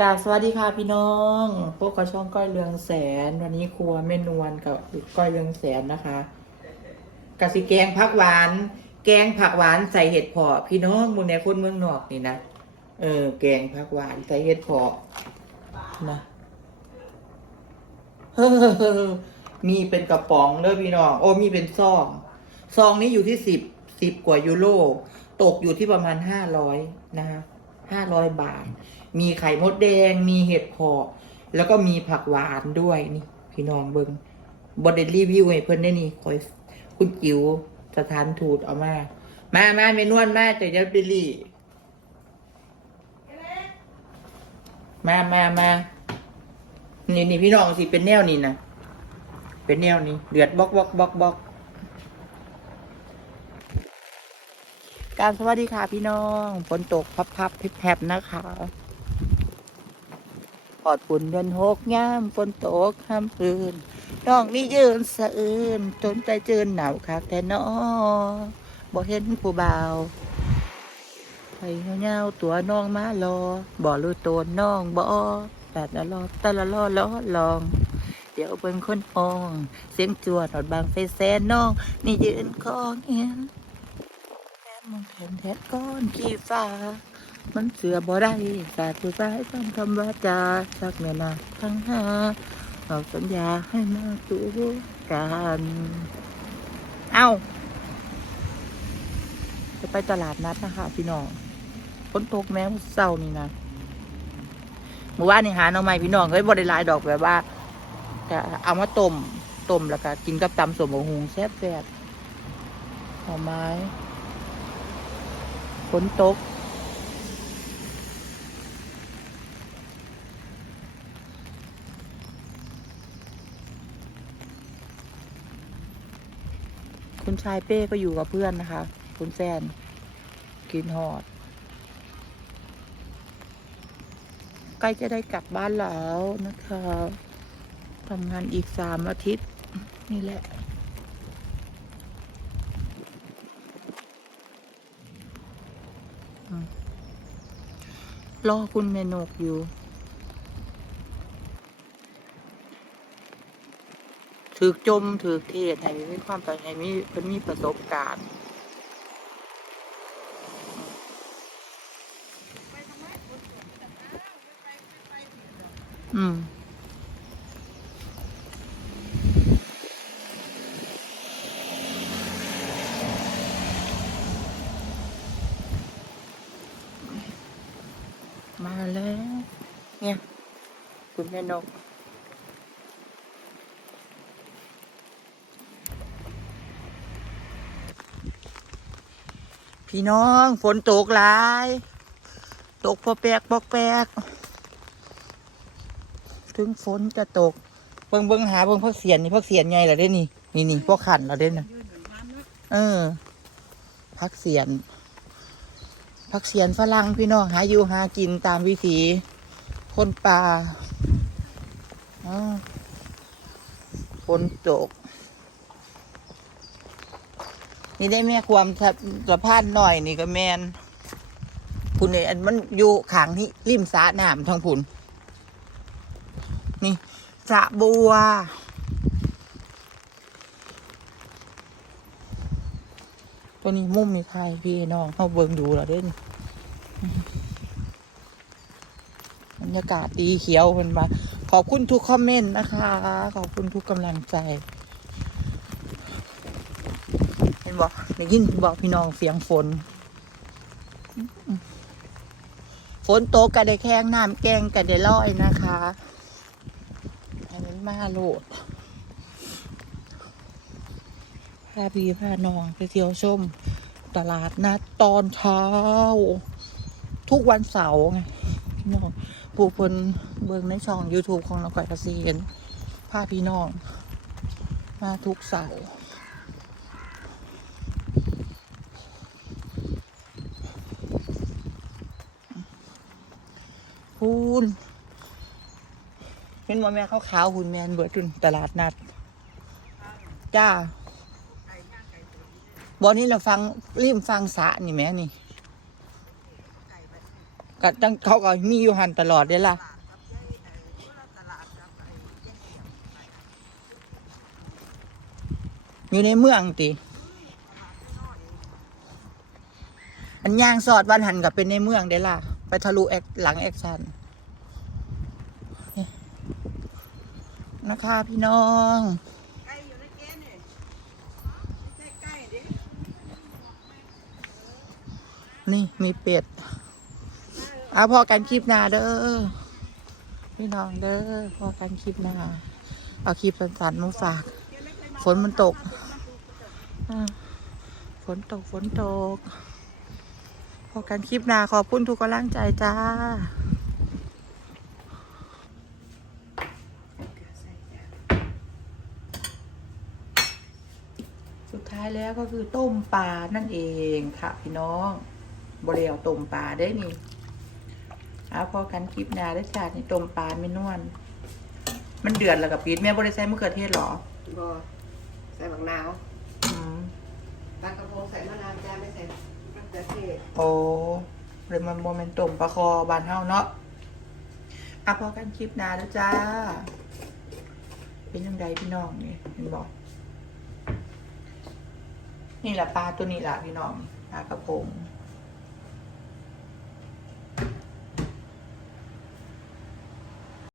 กาสวัสดีค่ะพี่น้องพวกกระช่องก้อยเรืองแสน วันนี้ครัวแม่นวลกับก้อยเรืองแสนนะคะกะสิแกงผักหวาน แกงผักหวานใส่เห็ดเผาะพี่น้องมึงในคนเมืองนอกนี่นะเออ แกงผักหวานใส่เห็ดเผาะนะมีเป็นกระป๋องเด้อพี่น้องโอ้มีเป็นซองซองนี้อยู่ที่สิบสิบกว่ายูโรตกอยู่ที่ประมาณห้าร้อยนะคะ ห้าร้อยบาท มีไข่มดแดง มีเห็ดเพาะแล้วก็มีผักหวานด้วยนี่ พี่น้องเบิงบอดเดรีวิวให้เพิ่อนได้นี่คอยคุณจิ๋วสถานทูตเอามา มามาเมนวนมาแต่จะเดลี่มามามานี่นี่พี่น้องสิเป็นแนวนี้นะเป็นแนวนี้ เดือดบล็อกบล็อกบล็อกบล็อก การสวัสดีค่ะพี่น้องฝนตกพับพับพิบแผบนะคะปอดฝุ่นเดือนหกย่ามฝนตกห้ามปืนน้องนี่ยืนสะอื้นจนใจเจืนหนาวคักแต่นอบ่เห็นผู้บ่าวไปเงาๆตัวน้องมารอบ่รู้ตัวน้องบ่แต่ละรอแต่ละรอล้อลอง เดี๋ยวเป็นคนมอง เสียงจวดหอดบางไฟแสนน้อง นี่ยืนคองเงี้ย นแค่มองเห็นแทดก้อนขี้ฟ้า มันเสือบ่ได้สาดตัวซ้ายต้องคำว่าจาสักเนื้อนาทั้งหาเอาสัญญาให้มาตูกันเอาจะไปตลาดนัดนะคะ พี่น้องฝนตกแม้เศร้านี่นะเมื่อวานนี่หาหน่อไม้พี่น้องเฮ้ยบ่ได้หลายดอกแบบว่าก็เอามาต้มต้มแล้วก็กินกับตำสมบหุงแซ่บแซ่บหน่อไม้ ฝนตก คุณชายเป้ก็อยู่กับเพื่อนนะคะ คุณแซน กินหอด ใกล้จะได้กลับบ้านแล้วนะคะทำงานอีกสามอาทิตย์ นี่แหละ อืม รอคุณเมนกอยู่ ถือจมถือเทศให้มีความไปให้มีเพิ่นมีประสบการณ์อืม มาแล้ว เนี่ย คุณแม่นก พี่น้องฝนตกหลาย ตกพอแปลกปอกแปลกถึงฝนจะตก เบิ่งเบิ่งหาเบิ่งพักเสียนนี่พักเสียนไงล่ะเด้นี่ นี่นี่พวกขันล่ะเด้น่ะเออพักเสียนพักเสียนฝรั่งพี่น้องหาอยู่หากินตามวิถีคนป่า ฝนตก นี่ได้แม่ความสะพานหน่อยนี่ก็แมนพุ่นนี่อันมันอยู่ขางที่ริมสระน้ำทางพุ่นนี่สระบัวตัวนี้มุมนี่ไทยพี่น้องเขาเบิ่งดูแล้วเด้นบรรยากาศดีเขียวเป็นมา ขอบคุณทุกคอมเมนต์นะคะ ขอบคุณทุกกำลังใจ เห็นบอกได้ยินบอกพี่น้องเสียงฝน ฝนตกก็ได้แข้งน้ำแกงก็ได้ลอยนะคะให้มันมาโหลดพาพี่พาน้องไปเที่ยวชม ตลาดนัดตอนเช้า ทุกวันเสาร์ไง พี่น้องผู้คนเบิ่งในช่อง YouTube ของเราก่อยกระเซียนพาพี่น้อง มาทุกเสาร์พูนเห็นว่าแม่เขาขาวหุ่นแมนเบิดจุนตลาดนัด จ้าบอนี้เราฟังริมฟังสะนี่แม่นี่ ก็ตั้งเขาก็มีอยู่หันตลอดเด้ล่ะอยู่ในเมืองติอันย่างสอดวันหันกับเป็นในเมืองเด้ล่ะ ไปทะลุแอคหลังแอคชั่นนะคะพี่น้องนี่มีเป็ด เอาพอกันคลิปหน้าเด้อพี่น้องเด้อพอกันคลิปหน้าเอาคลิปสั้นๆมาฝาก ฝนมันตกฝนตกฝนตก พอกันคลิปหน้าขอบคุณทุกกำลังใจจ้าสุดท้ายแล้วก็คือต้มปลานั่นเองค่ะ พี่น้องบริเวต้มปลาได้นี่ เอาพอกันคลิปหน้าได้จ้านี่ต้มปลาไม่นวลมันเดือดแล้วกับปีดแม่บริใช้มะเขือเทศเหรอบอใส่บักนาวอืมปลากระพงใส่มะนาวจ้าไม่ใส่มะเขือเทศโอ้เลยมันโมเมนตุ่มปลาคอบานเฮาเนาะอะพอกันคลิปหน้าแล้วจ้า เป็นยังไงพี่น้องนี่เห็นบอกนี่แหละปลาตัวนี้แหละพี่น้องปลากระพง